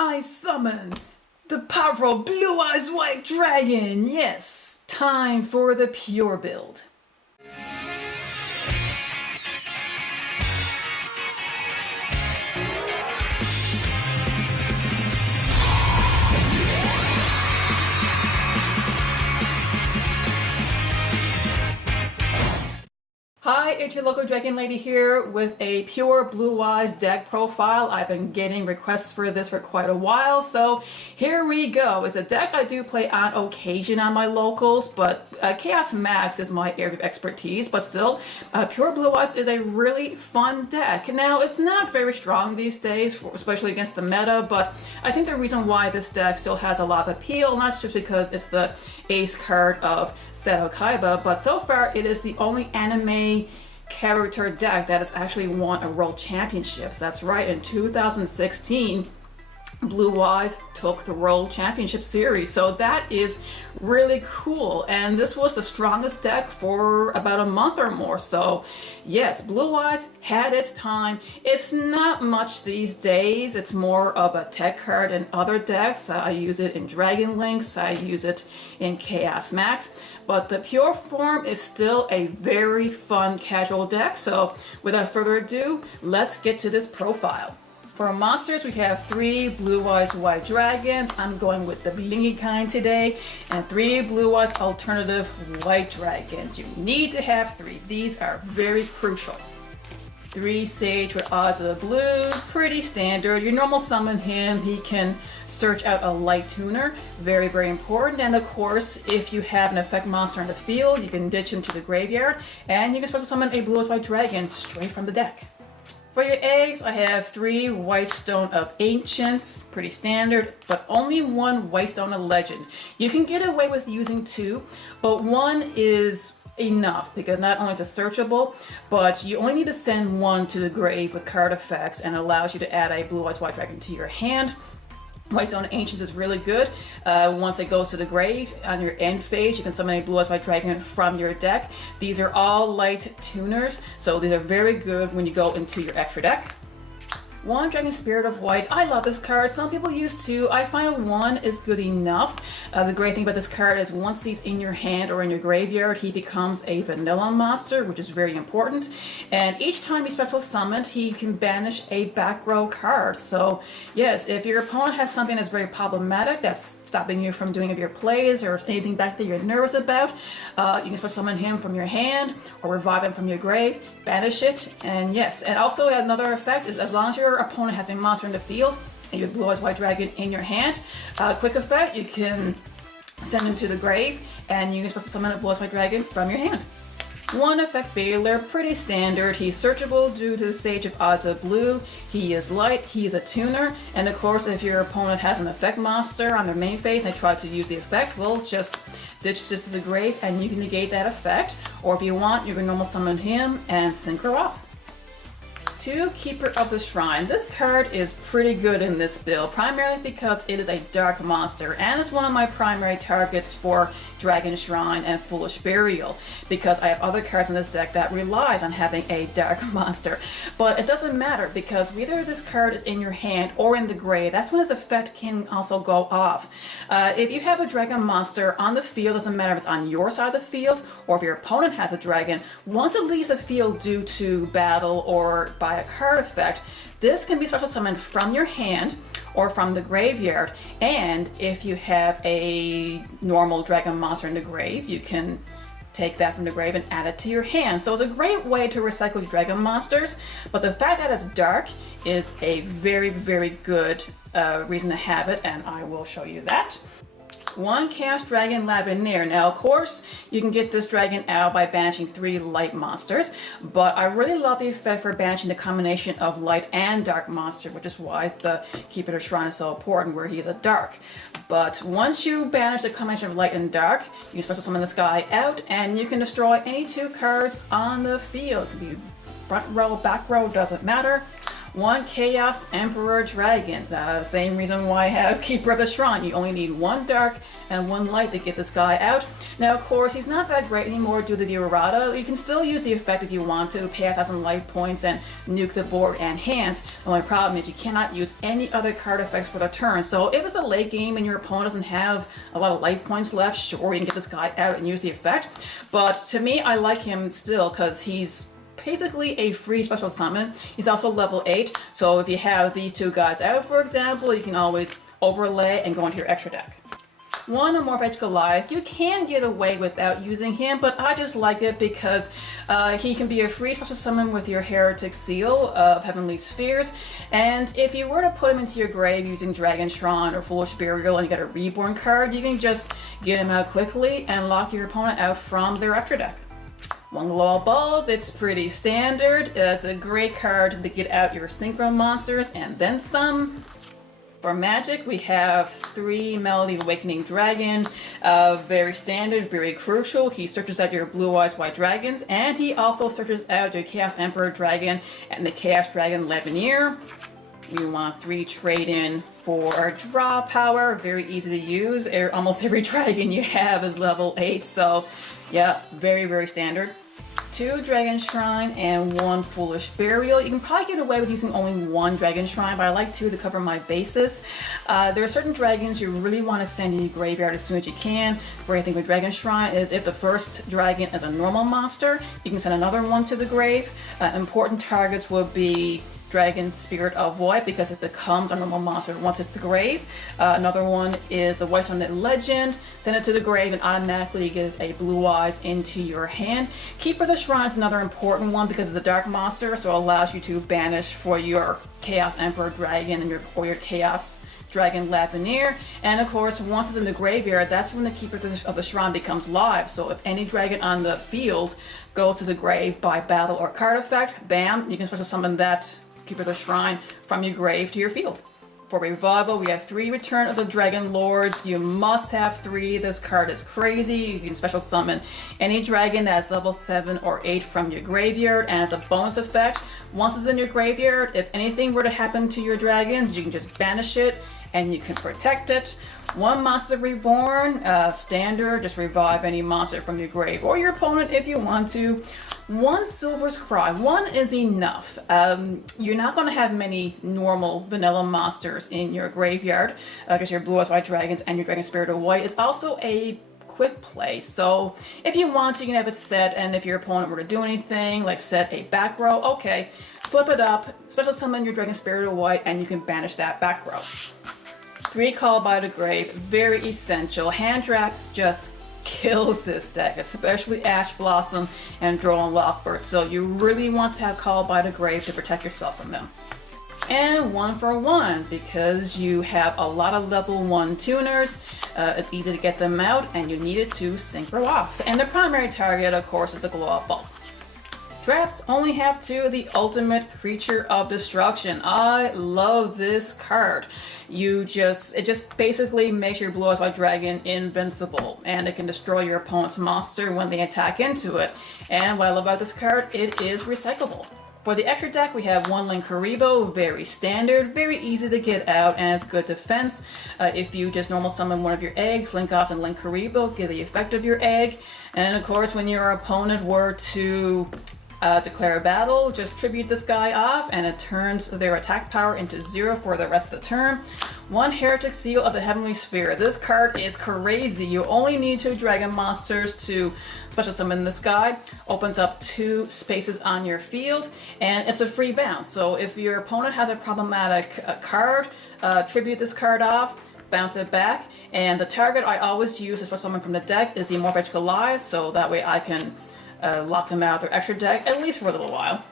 I summon the powerful Blue Eyes White Dragon. Yes, time for the pure build. Hi, it's your local Dragon Lady here with a pure Blue Eyes deck profile. I've been getting requests for this for quite a while, so here we go. It's a deck I do play on occasion on my locals, but Chaos Max is my area of expertise, but still, pure Blue Eyes is a really fun deck. Now, it's not very strong these days, especially against the meta, but I think the reason why this deck still has a lot of appeal, not just because it's the ace card of Seto Kaiba, but so far it is the only anime character deck that has actually won a World Championships. That's right, in 2016 Blue Eyes took the World Championship Series, so that is really cool. And this was the strongest deck for about a month or more. So yes, Blue Eyes had its time. It's not much these days. It's more of a tech card in other decks. I use it in Dragon Links. I use it in Chaos Max. But the pure form is still a very fun casual deck. So without further ado, let's get to this profile. For our monsters, we have 3 Blue Eyes White Dragons. I'm going with the blingy kind today. And 3 Blue Eyes Alternative White Dragons. You need to have 3. These are very crucial. 3 Sage with Eyes of the Blue, pretty standard. You normal summon him, he can search out a light tuner. Very, very important. And of course, if you have an effect monster in the field, you can ditch him to the graveyard. And you can special summon a Blue Eyes White Dragon straight from the deck. For your eggs, I have 3 White Stone of Ancients, pretty standard, but only 1 White Stone of Legend. You can get away with using 2, but 1 is enough because not only is it searchable, but you only need to send 1 to the grave with card effects and it allows you to add a Blue Eyes White Dragon to your hand. White Stone of Ancients is really good. Once it goes to the grave, on your end phase, you can summon a Blue Eyes White Dragon from your deck. These are all light tuners, so these are very good when you go into your extra deck. 1 Dragon Spirit of White. I love this card. Some people use 2. I find 1 is good enough. The great thing about this card is once he's in your hand or in your graveyard, he becomes a vanilla monster, which is very important. And each time he's special summoned, he can banish a back row card. So yes, if your opponent has something that's very problematic, that's stopping you from doing your plays or anything back there you're nervous about, you can special summon him from your hand or revive him from your grave, banish it, and yes. And also another effect is as long as your opponent has a monster in the field and you have Blue Eyes White Dragon in your hand, quick effect, you can send him to the grave and you can special summon a Blue Eyes White Dragon from your hand. 1 effect failure, pretty standard. He's searchable due to Sage of Eyes of Blue. He is light, he is a tuner, and of course if your opponent has an effect monster on their main phase and they try to use the effect, well, just ditch this to the grave and you can negate that effect. Or if you want, you can normal summon him and synchro off. 2 Keeper of the Shrine. This card is pretty good in this build, primarily because it is a dark monster and it's one of my primary targets for Dragon Shrine and Foolish Burial because I have other cards in this deck that relies on having a dark monster. But it doesn't matter because whether this card is in your hand or in the grave, that's when its effect can also go off. If you have a dragon monster on the field, doesn't matter if it's on your side of the field or if your opponent has a dragon, once it leaves the field due to battle or by a card effect, this can be special summoned from your hand or from the graveyard, and if you have a normal dragon monster in the grave, you can take that from the grave and add it to your hand. So it's a great way to recycle your dragon monsters, but the fact that it's dark is a very, very good reason to have it, and I will show you that. 1 Chaos Dragon Labyrinth. Now, of course, you can get this dragon out by banishing 3 light monsters, but I really love the effect for banishing the combination of light and dark monster, which is why the Keeper of the Shrine is so important, where he is a dark. But once you banish the combination of light and dark, you can special summon this guy out, and you can destroy any 2 cards on the field. It can be front row, back row, doesn't matter. one Chaos Emperor Dragon. Same reason why I have Keeper of the Shrine. You only need one dark and one light to get this guy out. Now, of course, he's not that great anymore due to the errata. You can still use the effect if you want to, pay 1,000 life points and nuke the board and hands. The only problem is you cannot use any other card effects for the turn. So if it's a late game and your opponent doesn't have a lot of life points left, sure, you can get this guy out and use the effect. But to me, I like him still because he's basically a free special summon. He's also level 8, so if you have these two guys out, for example, you can always overlay and go into your extra deck. One Amorph Goliath, you can get away without using him, but I just like it because he can be a free special summon with your Heretic Seal of Heavenly Spheres, and if you were to put him into your grave using Dragon Shrine or Foolish Burial and you get a Reborn card, you can just get him out quickly and lock your opponent out from their extra deck. One Glow Bulb, it's pretty standard. It's a great card to get out your Synchro monsters and then some. For Magic, we have 3 Melody Awakening Dragon. Very standard, very crucial. He searches out your Blue Eyes White Dragons, and he also searches out your Chaos Emperor Dragon and the Chaos Dragon Lavenier. You want 3 trade-in for draw power, very easy to use. Almost every dragon you have is level 8, so yeah, very, very standard. 2 Dragon Shrine and 1 Foolish Burial. You can probably get away with using only 1 Dragon Shrine, but I like 2 to cover my bases. There are certain dragons you really want to send to your graveyard as soon as you can. Great thing with Dragon Shrine is if the first dragon is a normal monster, you can send another one to the grave. Important targets would be Dragon Spirit of Void because it becomes a normal monster once it's the grave. Another one is the White Sunlit Legend. Send it to the grave and automatically get a Blue Eyes into your hand. Keeper of the Shrine is another important one because it's a dark monster, so it allows you to banish for your Chaos Emperor Dragon and your Chaos Dragon Lavenier. And of course, once it's in the graveyard, that's when the Keeper of the Shrine becomes live. So if any dragon on the field goes to the grave by battle or card effect, bam, you can special summon that Keeper of the Shrine from your grave to your field. For Revival, we have 3 Return of the Dragon Lords. You must have 3. This card is crazy. You can special summon any dragon that is level 7 or 8 from your graveyard, and as a bonus effect, once it's in your graveyard, if anything were to happen to your dragons, you can just banish it and you can protect it. 1 Monster Reborn, standard, just revive any monster from your grave or your opponent if you want to. 1 Silver's Cry, 1 is enough. You're not going to have many normal vanilla monsters in your graveyard, because your Blue Eyes White Dragons and your Dragon Spirit of White. It's also a quick play, so if you want to, you can have it set, and if your opponent were to do anything, like set a back row, okay, flip it up, special summon your Dragon Spirit of White, and you can banish that back row. 3 Call by the Grave, very essential. Hand traps just kills this deck, especially Ash Blossom and Droll and Lockbird, so you really want to have Call by the Grave to protect yourself from them. And 1 for 1, because you have a lot of level 1 tuners, it's easy to get them out and you need it to synchro off. And the primary target, of course, is the Glow Up Bulb. Traps only have 2, the ultimate creature of destruction. I love this card. It just basically makes your Blue Eyes White Dragon invincible, and it can destroy your opponent's monster when they attack into it. And what I love about this card, it is recyclable. For the extra deck, we have 1 Linkuriboh, very standard, very easy to get out, and it's good defense. If you just normal summon one of your eggs, link off and Linkuriboh, get the effect of your egg. And of course, when your opponent were to declare a battle, just tribute this guy off and it turns their attack power into 0 for the rest of the turn. 1 Heretic Seal of the Heavenly Sphere. This card is crazy. You only need 2 dragon monsters to special summon this guy. Opens up 2 spaces on your field, and it's a free bounce. So if your opponent has a problematic card, tribute this card off, bounce it back, and the target I always use to special summon from the deck is the Amorph Goliath, so that way I can lock them out of their extra deck, at least for a little while.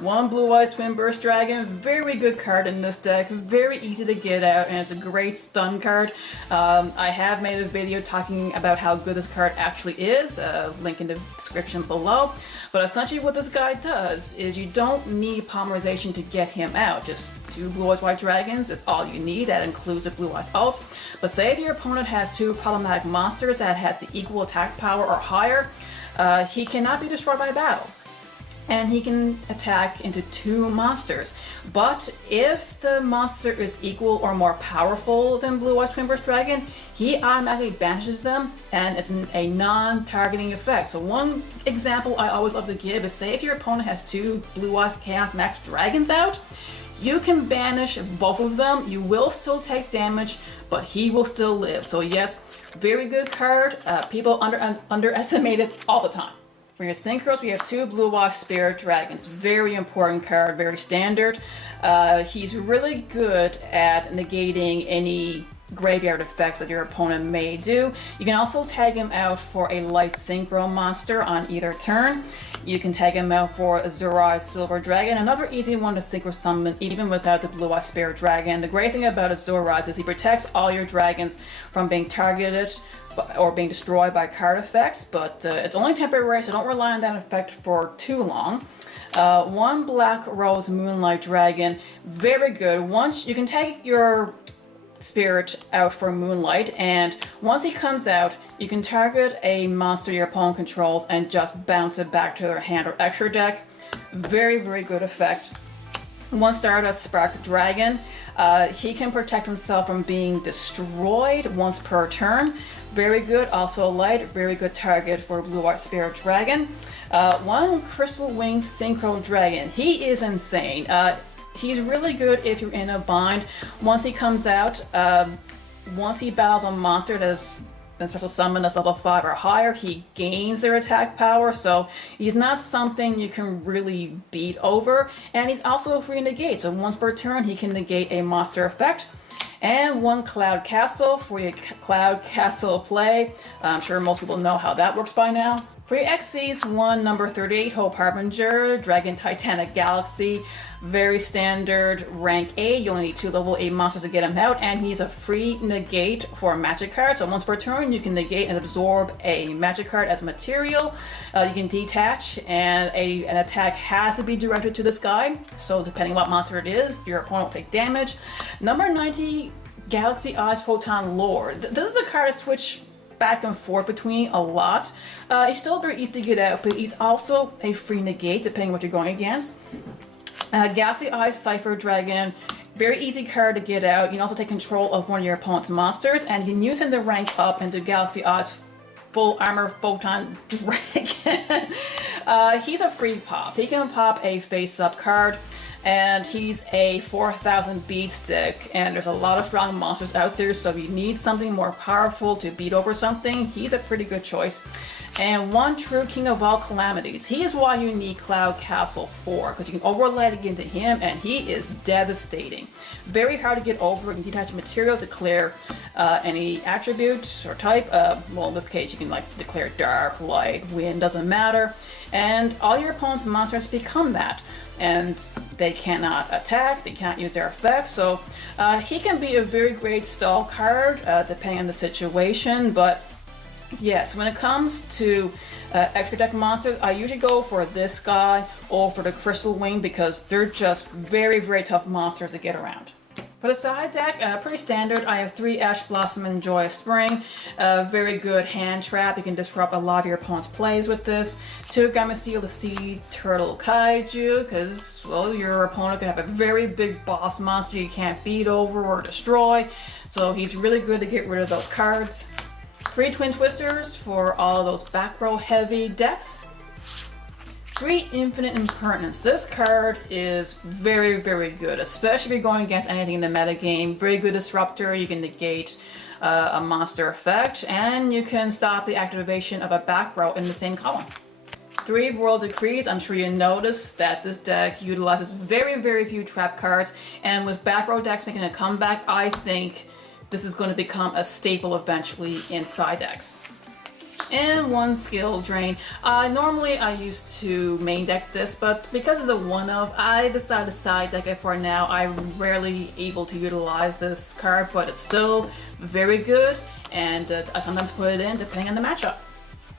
1 Blue Eyes Twin Burst Dragon, very good card in this deck, very easy to get out, and it's a great stun card. I have made a video talking about how good this card actually is, link in the description below. But essentially what this guy does is you don't need polymerization to get him out. Just 2 Blue Eyes White Dragons is all you need. That includes a Blue Eyes ult. But say if your opponent has 2 problematic monsters that has the equal attack power or higher, he cannot be destroyed by battle. and he can attack into 2 monsters. But if the monster is equal or more powerful than Blue Eyes Twin Burst Dragon, he automatically banishes them, and it's a non-targeting effect. So one example I always love to give is, say if your opponent has 2 Blue Eyes Chaos Max Dragons out, you can banish both of them. You will still take damage, but he will still live. So yes, very good card. People underestimate it all the time. For your synchros, we have 2 Blue Eyes Spirit Dragons. Very important card, very standard. He's really good at negating any graveyard effects that your opponent may do. You can also tag him out for a light synchro monster on either turn. You can tag him out for Azure Eyes Silver Dragon, another easy one to synchro summon even without the Blue Eyes Spirit Dragon. The great thing about Azure Eyes is he protects all your dragons from being targeted or being destroyed by card effects, but it's only temporary, so don't rely on that effect for too long. 1 Black Rose Moonlight Dragon, very good. Once you can take your spirit out for Moonlight, and once he comes out, you can target a monster your opponent controls and just bounce it back to their hand or extra deck. Very, very good effect. 1 Stardust Spark Dragon, he can protect himself from being destroyed once per turn. Very good. Also light, very good target for Blue Eyes Spirit Dragon. 1 Crystal Wing Synchro Dragon, he is insane. He's really good if you're in a bind. Once he comes out, once he battles a monster that has been special summoned that's level 5 or higher, he gains their attack power, so he's not something you can really beat over. And he's also free negate, so once per turn he can negate a monster effect. And 1 Cloud Castle for your Cloud Castle play. I'm sure most people know how that works by now. For your XCs, 1 number 38 Hope Harbinger, Dragon Titanic Galaxy, very standard rank A. You only need 2 level 8 monsters to get him out, and he's a free negate for a magic card. So once per turn, you can negate and absorb a magic card as material. You can detach, and an attack has to be directed to this guy. So depending on what monster it is, your opponent will take damage. Number 90 Galaxy Eyes Photon Lord. This is a card to switch back and forth between a lot. He's still very easy to get out, but he's also a free negate depending on what you're going against. Galaxy Eyes Cypher Dragon, very easy card to get out. You can also take control of one of your opponent's monsters, and you can use him to rank up into Galaxy Eyes Full Armor Photon Dragon. He's a free pop. He can pop a face-up card, and he's a 4,000 beat stick, and there's a lot of strong monsters out there, so if you need something more powerful to beat over something, he's a pretty good choice. And 1 True King of All Calamities. He is why you need Cloud Castle 4, because you can overlay it into him, and he is devastating. Very hard to get over. You can detach material to clear any attribute or type. Well, in this case, you can declare dark, light, wind, doesn't matter. And all your opponent's monsters become that. And they cannot attack, they can't use their effects, so he can be a very great stall card depending on the situation. But yes, when it comes to extra deck monsters, I usually go for this guy or for the Crystal Wing, because they're just very, very tough monsters to get around. For the side deck, pretty standard. I have 3 Ash Blossom and Joyous Spring. Very good hand trap. You can disrupt a lot of your opponent's plays with this. 2 Gameciel the Sea Turtle Kaiju, because, well, your opponent could have a very big boss monster you can't beat over or destroy. So he's really good to get rid of those cards. 3 Twin Twisters for all those back row heavy decks. 3 Infinite Impertinence. This card is very, very good, especially if you're going against anything in the metagame. Very good disruptor. You can negate a monster effect, and you can stop the activation of a back row in the same column. 3 Royal Decrees. I'm sure you noticed that this deck utilizes very, very few trap cards, and with back row decks making a comeback, I think this is going to become a staple eventually in side decks. And 1 Skill Drain. Normally I used to main deck this, but because it's a one-of, I decided to side deck it for now. I'm rarely able to utilize this card, but it's still very good, and I sometimes put it in depending on the matchup.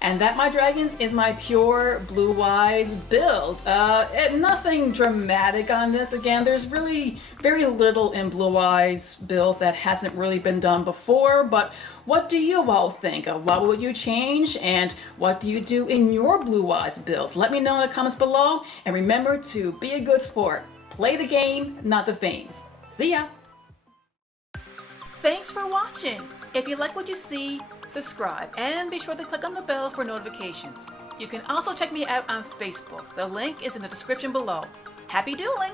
And that, my dragons, is my pure Blue Eyes build. Nothing dramatic on this. Again, there's really very little in Blue Eyes builds that hasn't really been done before, but what do you all think? What would you change, and what do you do in your Blue Eyes build? Let me know in the comments below, and remember to be a good sport. Play the game, not the fame. See ya! Thanks for watching! If you like what you see, subscribe and be sure to click on the bell for notifications. You can also check me out on Facebook. The link is in the description below. Happy dueling!